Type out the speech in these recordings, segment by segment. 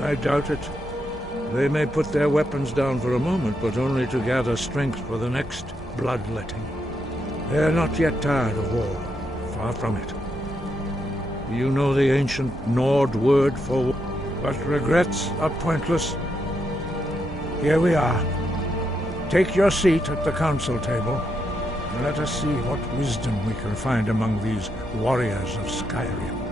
I doubt it. They may put their weapons down for a moment, but only to gather strength for the next bloodletting. They are not yet tired of war. Far from it. You know the ancient Nord word for war, but regrets are pointless. Here we are. Take your seat at the council table, and let us see what wisdom we can find among these warriors of Skyrim.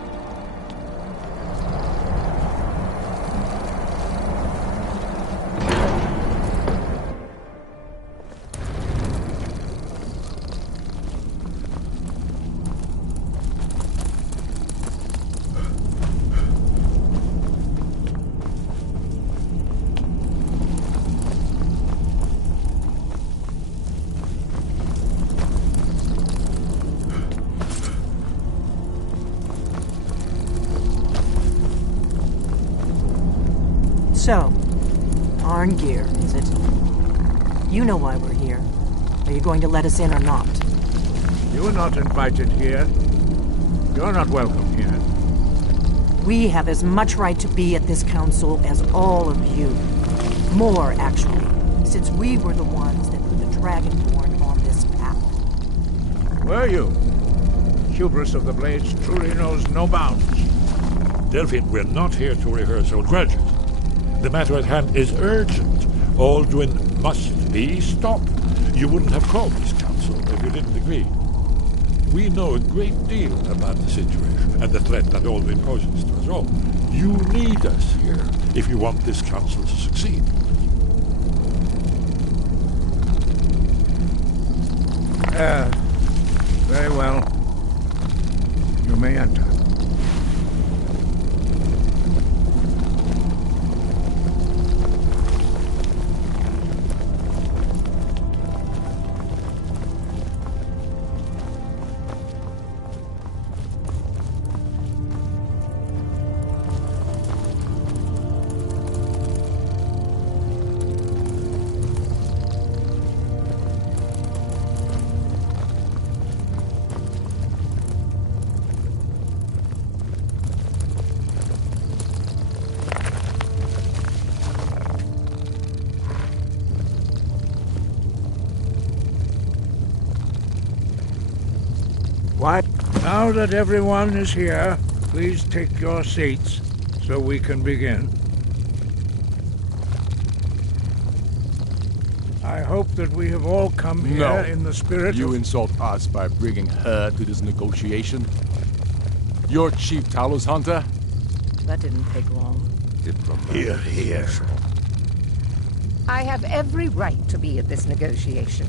So, Arngeir, is it? You know why we're here. Are you going to let us in or not? You are not invited here. You're not welcome here. We have as much right to be at this council as all of you. More, actually, since we were the ones that put the Dragonborn on this path. Were you? Hubris of the Blades truly knows no bounds. Delphine, we're not here to rehearse old grudges. The matter at hand is urgent. Alduin must be stopped. You wouldn't have called this council if you didn't agree. We know a great deal about the situation and the threat that Alduin poses to us all. You need us here if you want this council to succeed. Very well. You may enter. Now that everyone is here, please take your seats so we can begin. I hope that we have all come here in the spirit You insult us by bringing her to this negotiation? You're Chief Talos Hunter? That didn't take long. Here. I have every right to be at this negotiation.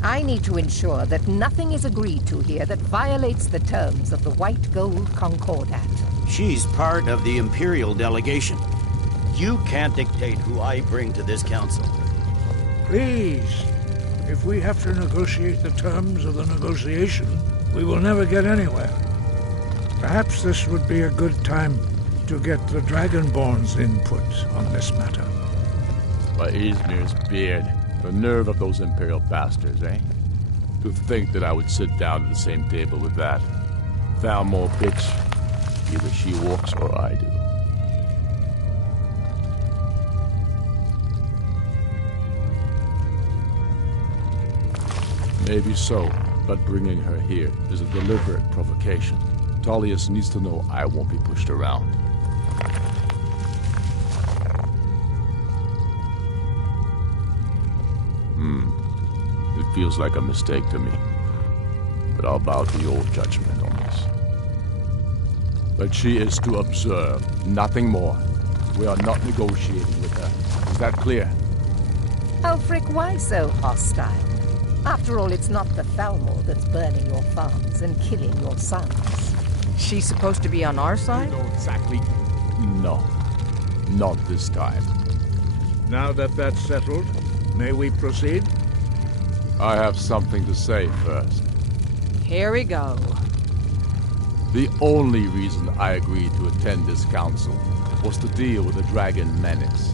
I need to ensure that nothing is agreed to here that violates the terms of the White Gold Concordat. She's part of the Imperial delegation. You can't dictate who I bring to this council. Please, if we have to negotiate the terms of the negotiation, we will never get anywhere. Perhaps this would be a good time to get the Dragonborn's input on this matter. By Ysmir's beard. The nerve of those Imperial bastards, eh? To think that I would sit down at the same table with that. Thalmor bitch. Either she walks or I do. Maybe so, but bringing her here is a deliberate provocation. Tullius needs to know I won't be pushed around. It feels like a mistake to me. But I'll bow to your judgment on this. But she is to observe, nothing more. We are not negotiating with her. Is that clear? Ulfric, why so hostile? After all, it's not the Thalmor that's burning your farms and killing your sons. She's supposed to be on our side? You know exactly. No. Not this time. Now that that's settled, may we proceed? I have something to say first. Here we go. The only reason I agreed to attend this council was to deal with the Dragon Menace.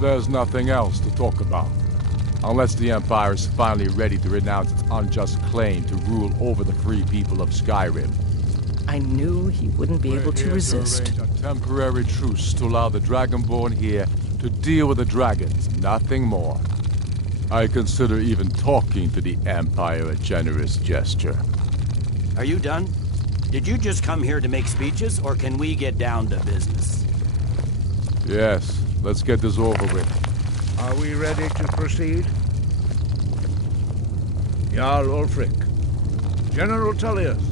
There's nothing else to talk about. Unless the Empire is finally ready to renounce its unjust claim to rule over the free people of Skyrim. I knew he wouldn't be able to resist. Arrange a temporary truce to allow the Dragonborn here to deal with the dragons, nothing more. I consider even talking to the Empire a generous gesture. Are you done? Did you just come here to make speeches, or can we get down to business? Yes, let's get this over with. Are we ready to proceed? Jarl Ulfric, General Tullius,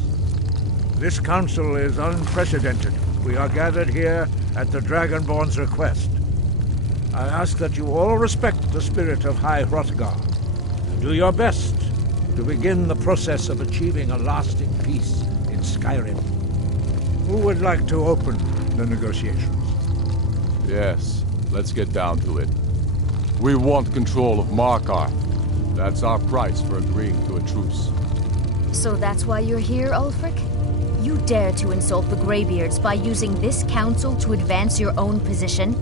this council is unprecedented. We are gathered here at the Dragonborn's request. I ask that you all respect the spirit of High Hrothgar and do your best to begin the process of achieving a lasting peace in Skyrim. Who would like to open the negotiations? Yes, let's get down to it. We want control of Markarth. That's our price for agreeing to a truce. So that's why you're here, Ulfric? You dare to insult the Greybeards by using this council to advance your own position?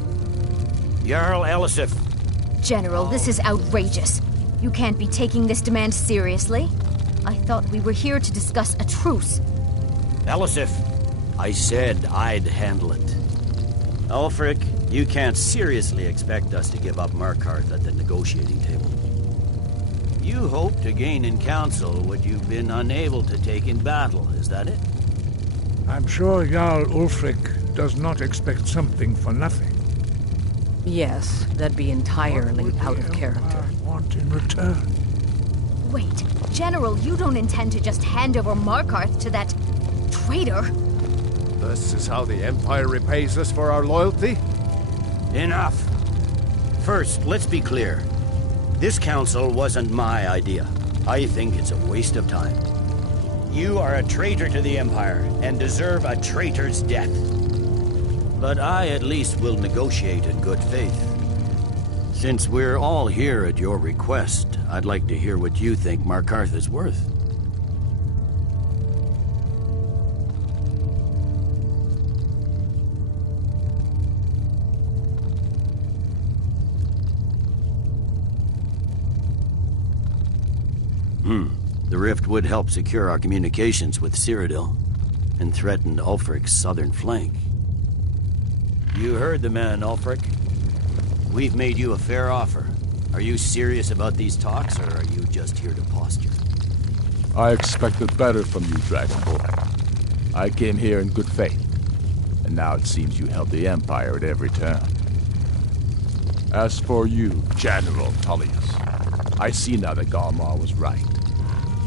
Jarl Elisif. General, this is outrageous. You can't be taking this demand seriously. I thought we were here to discuss a truce. Elisif, I said I'd handle it. Ulfric, you can't seriously expect us to give up Markarth at the negotiating table. You hope to gain in council what you've been unable to take in battle, is that it? I'm sure Jarl Ulfric does not expect something for nothing. Yes, that'd be entirely out of character. Want in return? Wait, General, you don't intend to just hand over Markarth to that traitor? This is how the Empire repays us for our loyalty? Enough. First, let's be clear. This council wasn't my idea. I think it's a waste of time. You are a traitor to the Empire and deserve a traitor's death. But I at least will negotiate in good faith. Since we're all here at your request, I'd like to hear what you think Markarth is worth. The rift would help secure our communications with Cyrodiil and threatened Ulfric's southern flank. You heard the man, Ulfric. We've made you a fair offer. Are you serious about these talks, or are you just here to posture? I expected better from you, Dragonborn. I came here in good faith, and now it seems you help the Empire at every turn. As for you, General Tullius, I see now that Galmar was right.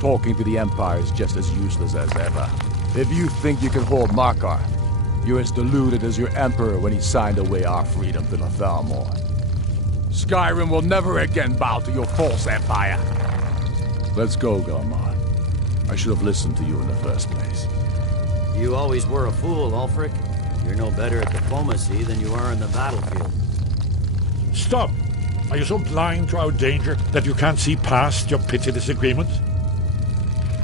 Talking to the Empire is just as useless as ever. If you think you can hold Markarth, you're as deluded as your Emperor when he signed away our freedom to the Thalmor. Skyrim will never again bow to your false empire. Let's go, Galmar. I should have listened to you in the first place. You always were a fool, Ulfric. You're no better at diplomacy than you are in the battlefield. Stop! Are you so blind to our danger that you can't see past your petty disagreements?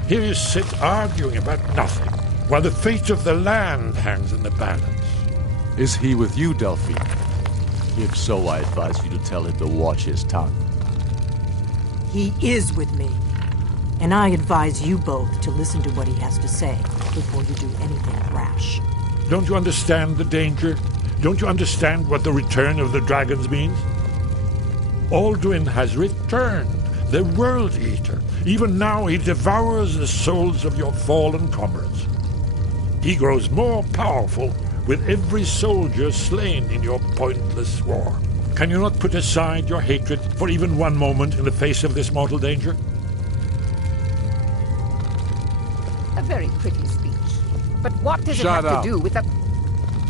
Here you sit arguing about nothing, while the fate of the land hangs in the balance. Is he with you, Delphine? If so, I advise you to tell him to watch his tongue. He is with me. And I advise you both to listen to what he has to say before you do anything rash. Don't you understand the danger? Don't you understand what the return of the dragons means? Alduin has returned, the World Eater. Even now he devours the souls of your fallen comrades. He grows more powerful with every soldier slain in your pointless war. Can you not put aside your hatred for even one moment in the face of this mortal danger? A very pretty speech. But what does Shut it have up. to do with the...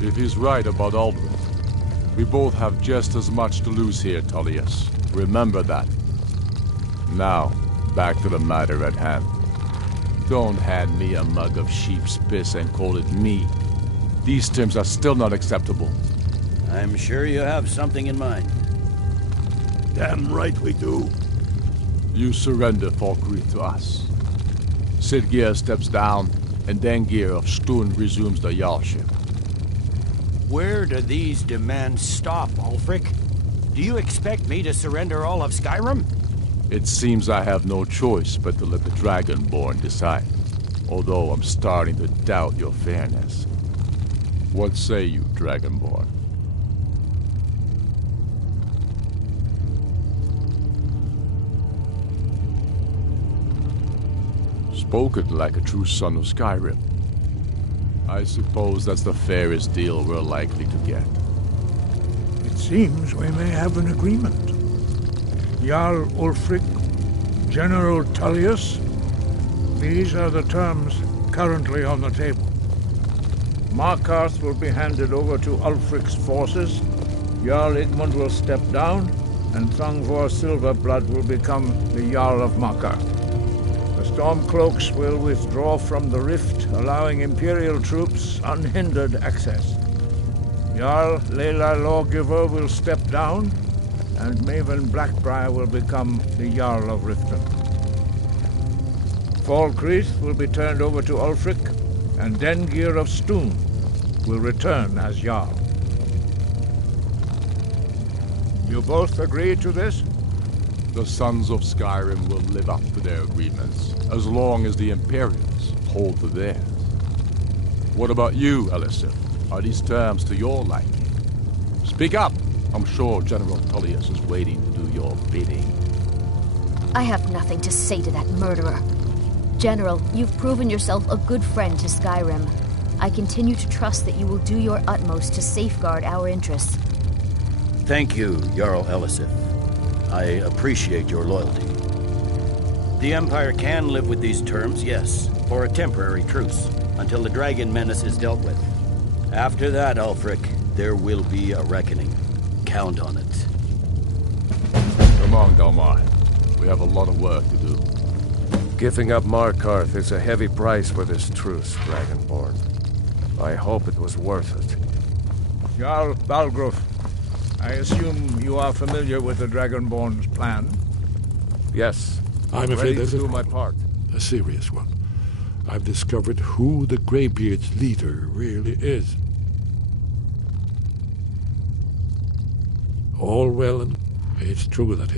If he's right about Alduin, we both have just as much to lose here, Tullius. Remember that. Now, back to the matter at hand. Don't hand me a mug of sheep's piss and call it mead. These terms are still not acceptable. I'm sure you have something in mind. Damn right we do. You surrender Falkreath to us. Sidgeir steps down, and Dengir of Stun resumes the Jarlship. Where do these demands stop, Ulfric? Do you expect me to surrender all of Skyrim? It seems I have no choice but to let the Dragonborn decide. although I'm starting to doubt your fairness. What say you, Dragonborn? Spoken like a true son of Skyrim. I suppose that's the fairest deal we're likely to get. It seems we may have an agreement. Jarl Ulfric, General Tullius, these are the terms currently on the table. Markarth will be handed over to Ulfric's forces, Jarl Igmund will step down, and Thangvor Silverblood will become the Jarl of Markarth. The Stormcloaks will withdraw from the rift, allowing Imperial troops unhindered access. Jarl Leila Lawgiver will step down, and Maven Blackbriar will become the Jarl of Riften. Falkreath will be turned over to Ulfric, and Dengir of Stoon will return as Jarl. You both agree to this? The Sons of Skyrim will live up to their agreements, as long as the Imperials hold to theirs. What about you, Elisif? Are these terms to your liking? Speak up! I'm sure General Tullius is waiting to do your bidding. I have nothing to say to that murderer. General, you've proven yourself a good friend to Skyrim. I continue to trust that you will do your utmost to safeguard our interests. Thank you, Jarl Elisif. I appreciate your loyalty. The Empire can live with these terms, yes, for a temporary truce, until the dragon menace is dealt with. After that, Ulfric, there will be a reckoning. Count on it. Come on, Dalmar. We have a lot of work to do. Giving up Markarth is a heavy price for this truce, Dragonborn. I hope it was worth it. Jarl Balgruuf, I assume you are familiar with the Dragonborn's plan? Yes. I'm afraid ready there's to do my part. A serious one. I've discovered who the Greybeard's leader really is. All well and it's true that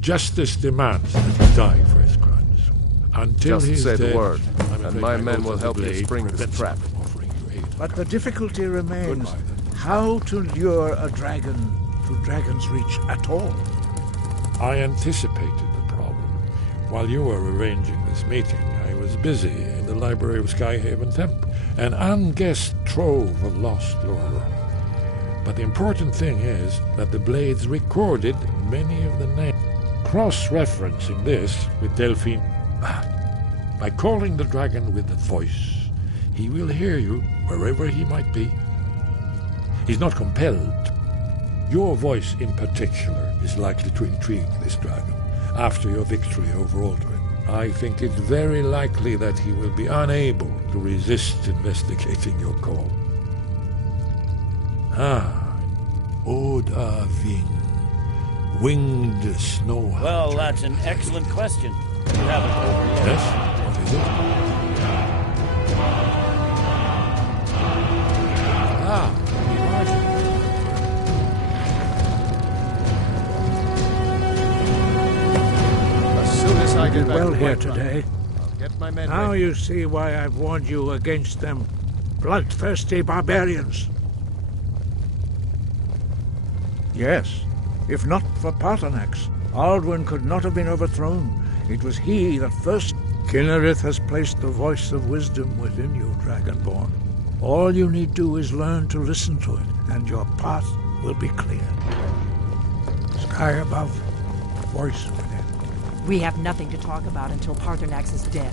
justice demands that he die for his crimes. Until Just he's say dead, the word, I'm and afraid my my men oath will of the help you blade spring this prevents trap. me from offering you aid. But the difficulty remains Goodbye, then. how to lure a dragon to Dragon's Reach at all. I anticipated the problem. While you were arranging this meeting, I was busy in the library of Skyhaven Temp, an unguessed trove of lost lore. But the important thing is that the Blades recorded many of the names, cross-referencing this with Delphine. By calling the dragon with the voice, he will hear you wherever he might be. He's not compelled. Your voice in particular is likely to intrigue this dragon after your victory over Aldrin. I think it's very likely that he will be unable to resist investigating your call. Odahviing, winged snow hunter. Well, that's an excellent question. You haven't overlooked. Yes? What is it? As soon as I get back Well to here Whiterun, today. I'll get my men Now ready. you see why I've warned you against them bloodthirsty barbarians. Yes, if not for Paarthurnax, Alduin could not have been overthrown. It was he that first... Kynareth has placed the voice of wisdom within you, Dragonborn. All you need do is learn to listen to it, and your path will be clear. Sky above, voice within. We have nothing to talk about until Paarthurnax is dead.